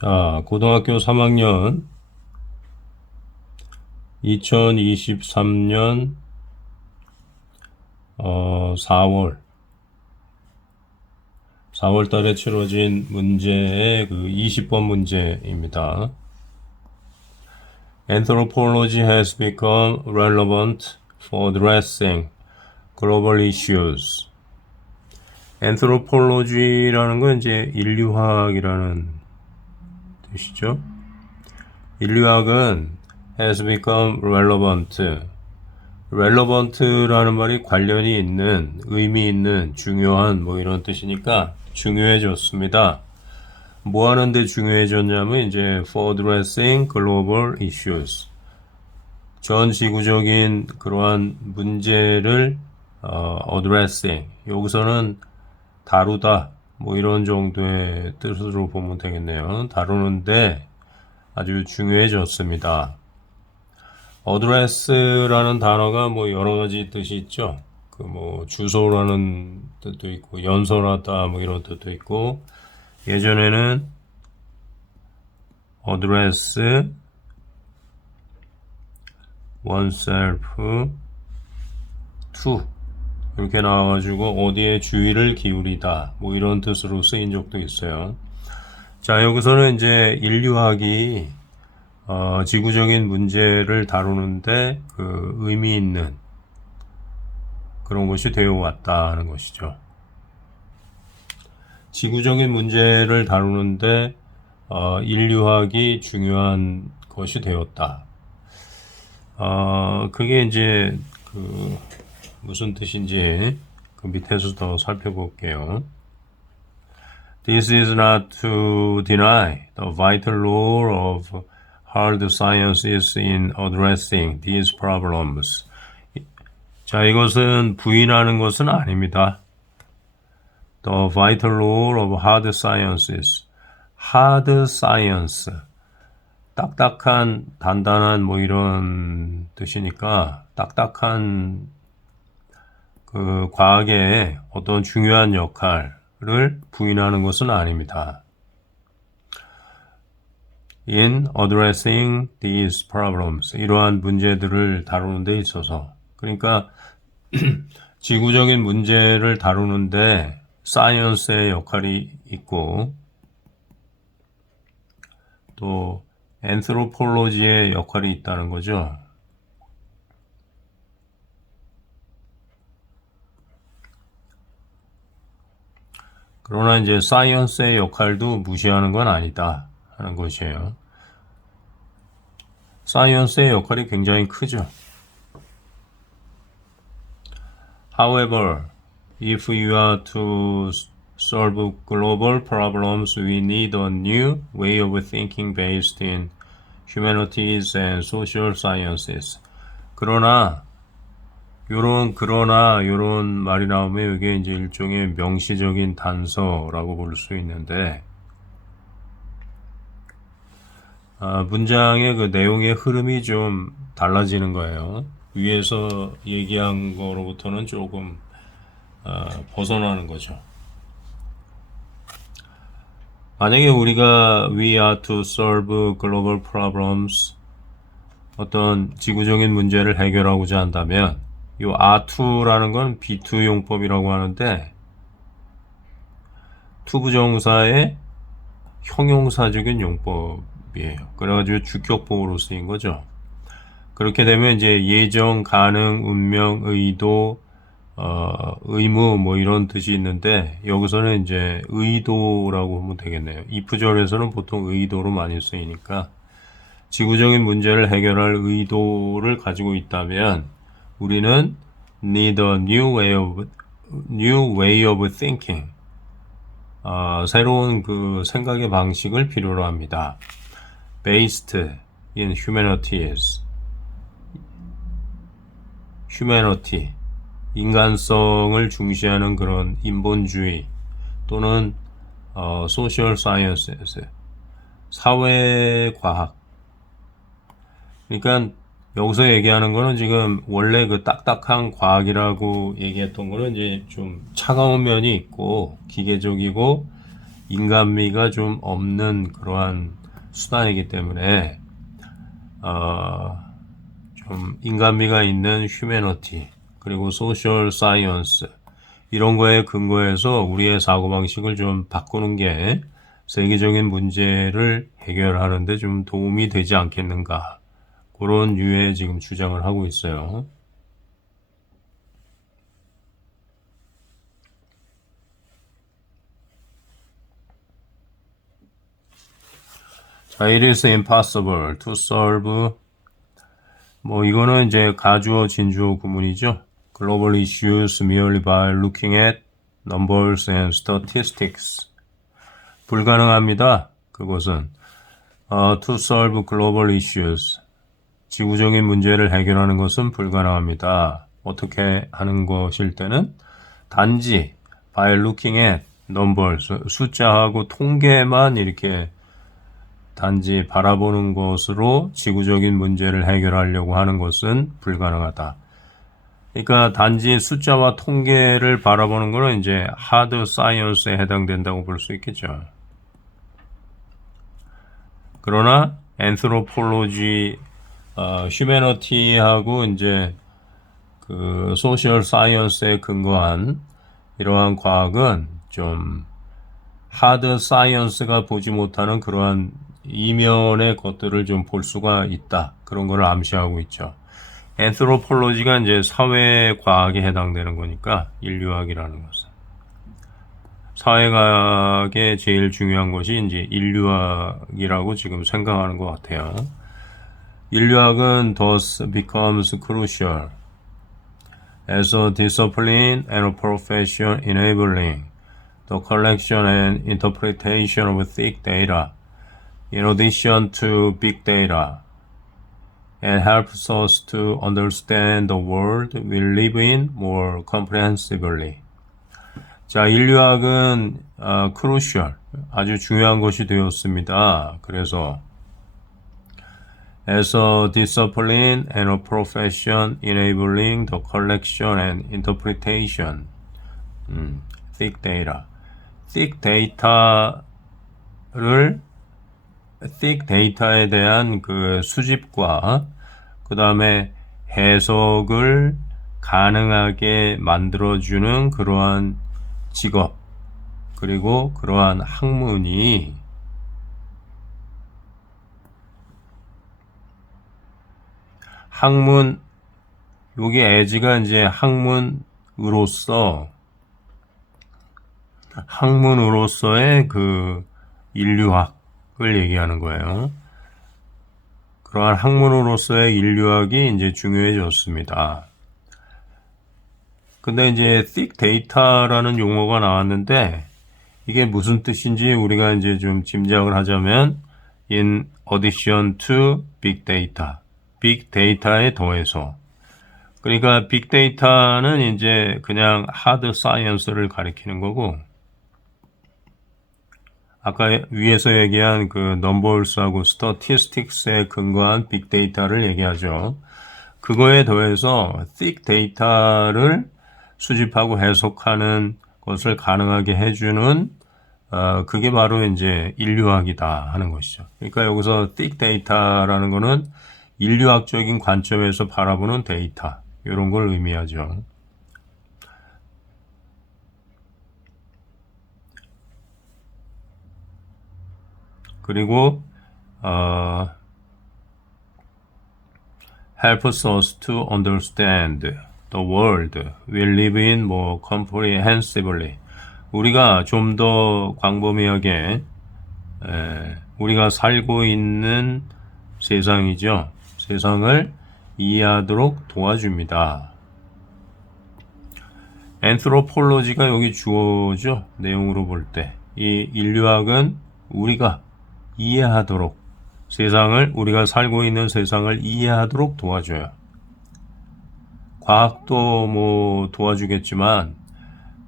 자, 고등학교 3학년 2023년 4월 달에 치러진 문제의 그 20번 문제입니다. Anthropology has become relevant for addressing global issues. Anthropology라는 건 이제 인류학이라는 뜻이죠. 인류학은 has become relevant. relevant라는 말이 관련이 있는, 의미 있는, 중요한 뭐 이런 뜻이니까 중요해졌습니다. 뭐 하는데 중요해졌냐면 이제 for addressing global issues. 전 지구적인 그러한 문제를 addressing. 여기서는 다루다 뭐 이런 정도의 뜻으로 보면 되겠네요. 다루는데 아주 중요해졌습니다. 어드레스라는 단어가 뭐 여러 가지 뜻이 있죠. 그 뭐 주소라는 뜻도 있고 연설하다 뭐 이런 뜻도 있고 예전에는 address oneself to 이렇게 나와가지고 어디에 주의를 기울이다 뭐 이런 뜻으로 쓰인 적도 있어요. 자, 여기서는 이제 인류학이 지구적인 문제를 다루는데 그 의미 있는 그런 것이 되어 왔다는 것이죠. 지구적인 문제를 다루는데 인류학이 중요한 것이 되었다. 그게 이제 그 무슨 뜻인지 그 밑에서 더 살펴볼게요. This is not to deny the vital role of hard sciences in addressing these problems. 자, 이것은 부인하는 것은 아닙니다. The vital role of hard sciences. hard science. 딱딱한, 단단한 뭐 이런 뜻이니까 딱딱한 그 과학의 어떤 중요한 역할을 부인하는 것은 아닙니다. In addressing these problems. 이러한 문제들을 다루는 데 있어서. 그러니까 지구적인 문제를 다루는데 사이언스의 역할이 있고 또 앤트로폴로지의 역할이 있다는 거죠. 그러나 이제 사이언스의 역할도 무시하는 건 아니다 하는 것이에요. 사이언스의 역할이 굉장히 크죠. However, if you are to solve global problems, we need a new way of thinking based in humanities and social sciences. 그러나 요런 말이 나오면 이게 이제 일종의 명시적인 단서라고 볼 수 있는데 문장의 그 내용의 흐름이 좀 달라지는 거예요. 위에서 얘기한 거로부터는 조금 벗어나는 거죠. 만약에 우리가 we are to solve global problems 어떤 지구적인 문제를 해결하고자 한다면 이 are to라는 건 be2 용법이라고 하는데 투부정사의 형용사적인 용법이에요. 그래가지고 주격보호로 쓰인 거죠. 그렇게 되면 이제 예정, 가능, 운명, 의도, 의무 뭐 이런 뜻이 있는데 여기서는 이제 의도라고 하면 되겠네요. if절에서는 보통 의도로 많이 쓰이니까 지구적인 문제를 해결할 의도를 가지고 있다면 우리는 need a new way of thinking. 새로운 그 생각의 방식을 필요로 합니다. Based in humanities. humanity. 인간성을 중시하는 그런 인본주의 또는 social sciences. 사회과학. 그러니까 여기서 얘기하는 거는 지금 원래 그 딱딱한 과학이라고 얘기했던 거는 이제 좀 차가운 면이 있고 기계적이고 인간미가 좀 없는 그러한 수단이기 때문에 좀 인간미가 있는 휴머니티 그리고 소셜 사이언스 이런 거에 근거해서 우리의 사고방식을 좀 바꾸는 게 세계적인 문제를 해결하는 데 좀 도움이 되지 않겠는가 그런 류의 지금 주장을 하고 있어요. 자, it is impossible to solve 뭐 이거는 이제 가주어 진주어 구문이죠. Global issues merely by looking at numbers and statistics. 불가능합니다. 그것은 to solve global issues. 지구적인 문제를 해결하는 것은 불가능합니다. 어떻게 하는 것일 때는 단지 by looking at numbers 숫자하고 통계만 이렇게 단지 바라보는 것으로 지구적인 문제를 해결하려고 하는 것은 불가능하다. 그러니까 단지 숫자와 통계를 바라보는 것은 이제 하드 사이언스에 해당된다고 볼 수 있겠죠. 그러나 앤스로폴로지, 휴머니티하고 이제 그 소셜 사이언스에 근거한 이러한 과학은 좀 하드 사이언스가 보지 못하는 그러한 이면의 것들을 좀 볼 수가 있다. 그런 거를 암시하고 있죠. 앤스로폴로지가 이제 사회과학에 해당되는 거니까 인류학이라는 것은. 사회과학에 제일 중요한 것이 이제 인류학이라고 지금 생각하는 것 같아요. 인류학은 thus becomes crucial as a discipline and a profession enabling the collection and interpretation of thick data in addition to big data and helps us to understand the world we live in more comprehensively. 자, 인류학은 crucial, 아주 중요한 것이 되었습니다. 그래서 as a discipline and a profession enabling the collection and interpretation, thick data. thick data에 대한 그 수집과 그 다음에 해석을 가능하게 만들어주는 그러한 직업 그리고 그러한 학문이 여기 에지가 이제 학문으로서의 그 인류학을 얘기하는 거예요. 그러한 학문으로서의 인류학이 이제 중요해졌습니다. 근데 이제 thick data라는 용어가 나왔는데 이게 무슨 뜻인지 우리가 이제 좀 짐작을 하자면 in addition to big data. big data에 더해서. 그러니까 빅 데이터는 이제 그냥 하드 사이언스를 가리키는 거고 아까 위에서 얘기한 그 넘버스하고 스태티스틱스에 근거한 빅 데이터를 얘기하죠. 그거에 더해서 thick 데이터를 수집하고 해석하는 것을 가능하게 해주는 그게 바로 이제 인류학이다 하는 것이죠. 그러니까 여기서 thick data라는 거는 인류학적인 관점에서 바라보는 데이터 이런 걸 의미하죠. 그리고 helps us to understand the world we live in more comprehensively. 우리가 좀 더 광범위하게 우리가 살고 있는 세상이죠. 세상을 이해하도록 도와줍니다. 앤스로폴로지가 여기 주어죠. 내용으로 볼 때. 이 인류학은 우리가 이해하도록 우리가 살고 있는 세상을 이해하도록 도와줘요. 과학도 뭐 도와주겠지만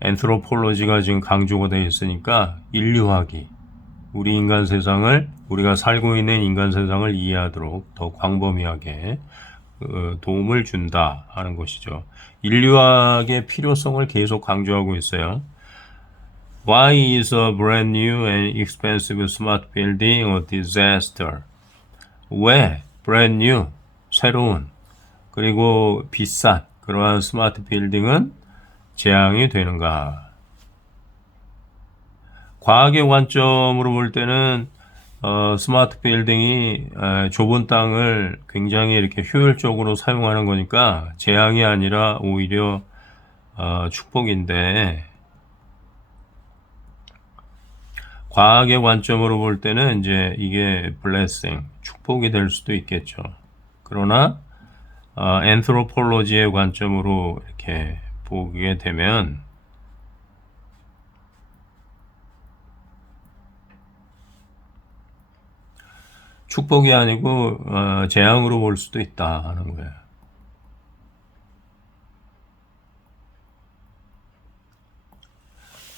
앤스로폴로지가 지금 강조가 되어 있으니까 인류학이 우리가 살고 있는 인간 세상을 이해하도록 더 광범위하게 도움을 준다 하는 것이죠. 인류학의 필요성을 계속 강조하고 있어요. Why is a brand new and expensive smart building a disaster? 왜 brand new, 새로운, 그리고 비싼 그러한 스마트 빌딩은 재앙이 되는가? 과학의 관점으로 볼 때는 스마트 빌딩이 좁은 땅을 굉장히 이렇게 효율적으로 사용하는 거니까 재앙이 아니라 오히려 축복인데, 과학의 관점으로 볼 때는 이제 이게 blessing, 축복이 될 수도 있겠죠. 그러나 anthropology의 관점으로 이렇게 보게 되면 축복이 아니고 재앙으로 볼 수도 있다 하는 거예요.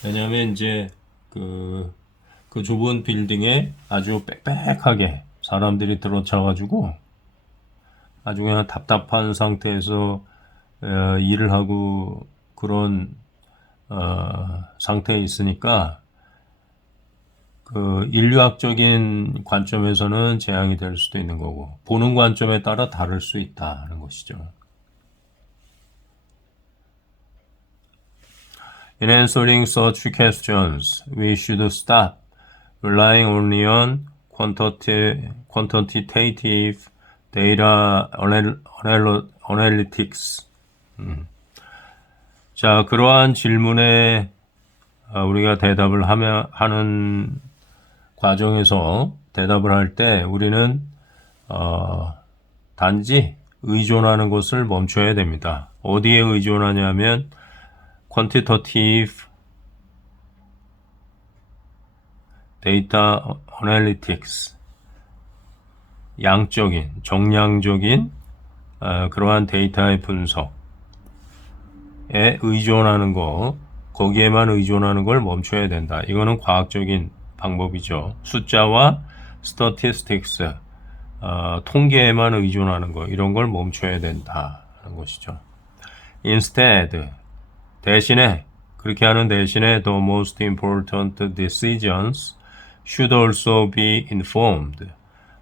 왜냐하면 이제 그 좁은 빌딩에 아주 빽빽하게 사람들이 들어차가지고 아주 그냥 답답한 상태에서 일을 하고 그런 상태에 있으니까 그 인류학적인 관점에서는 재앙이 될 수도 있는 거고, 보는 관점에 따라 다를 수 있다는 것이죠. In answering such questions, we should stop relying only on quantitative data analytics. 자, 그러한 질문에 우리가 대답을 하는 과정에서 대답을 할 때 우리는 단지 의존하는 것을 멈춰야 됩니다. 어디에 의존하냐면 quantitative data analytics, 양적인, 정량적인 그러한 데이터의 분석에 의존하는 거, 거기에만 의존하는 걸 멈춰야 된다. 이거는 과학적인 방법이죠. 숫자와 statistics, 통계에만 의존하는 거, 이런 걸 멈춰야 된다는 것이죠. Instead, 대신에, 그렇게 하는 대신에 the most important decisions should also be informed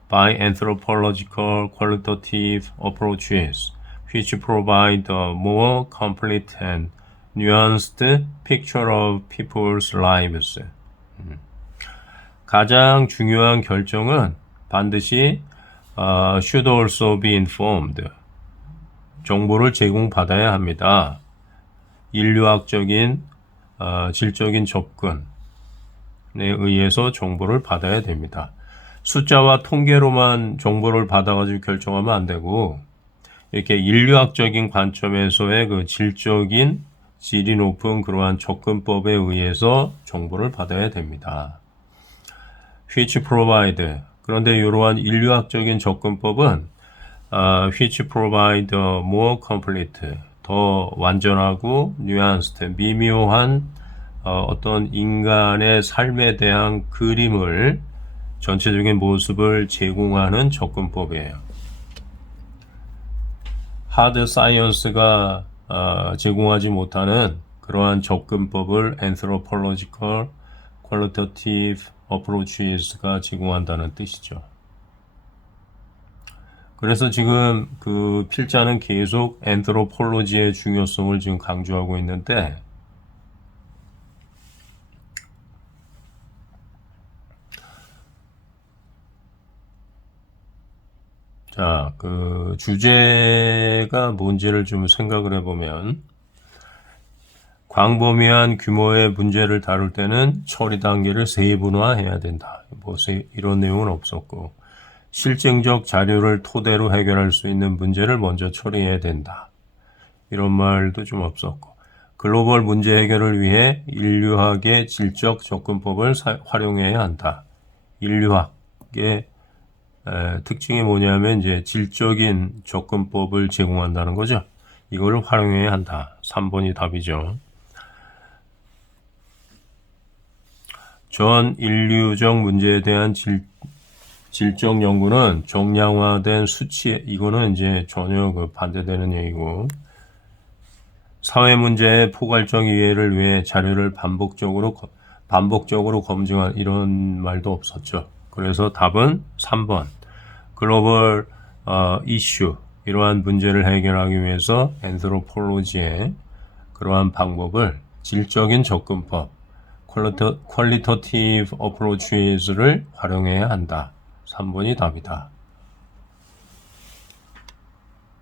by anthropological qualitative approaches, which provide a more complete and nuanced picture of people's lives. 가장 중요한 결정은 반드시 should also be informed, 정보를 제공받아야 합니다. 인류학적인 질적인 접근에 의해서 정보를 받아야 됩니다. 숫자와 통계로만 정보를 받아가지고 결정하면 안 되고, 이렇게 인류학적인 관점에서의 그 질이 높은 그러한 접근법에 의해서 정보를 받아야 됩니다. which provide, 그런데 이러한 인류학적인 접근법은 which provide more complete, 더 완전하고 nuanced, 미묘한 어떤 인간의 삶에 대한 그림을, 전체적인 모습을 제공하는 접근법이에요. 하드 사이언스가 제공하지 못하는 그러한 접근법을 anthropological qualitative approaches가 제공한다는 뜻이죠. 그래서 지금 그 필자는 계속 anthropology의 중요성을 지금 강조하고 있는데, 자, 그 주제가 뭔지를 좀 생각을 해보면, 광범위한 규모의 문제를 다룰 때는 처리 단계를 세분화해야 된다. 이런 내용은 없었고, 실증적 자료를 토대로 해결할 수 있는 문제를 먼저 처리해야 된다. 이런 말도 좀 없었고, 글로벌 문제 해결을 위해 인류학의 질적 접근법을 활용해야 한다. 인류학의 특징이 뭐냐면 이제 질적인 접근법을 제공한다는 거죠. 이걸 활용해야 한다. 3번이 답이죠. 전 인류적 문제에 대한 질적 연구는 정량화된 수치, 이거는 이제 전혀 반대되는 얘기고, 사회 문제의 포괄적 이해를 위해 자료를 반복적으로 반복적으로 검증한 이런 말도 없었죠. 그래서 답은 3번. 글로벌 이슈, 이러한 문제를 해결하기 위해서 앤스로폴로지의 그러한 방법을 질적인 접근법, 퀄리터티브 어프로치를 활용해야 한다. 3번이 답이다.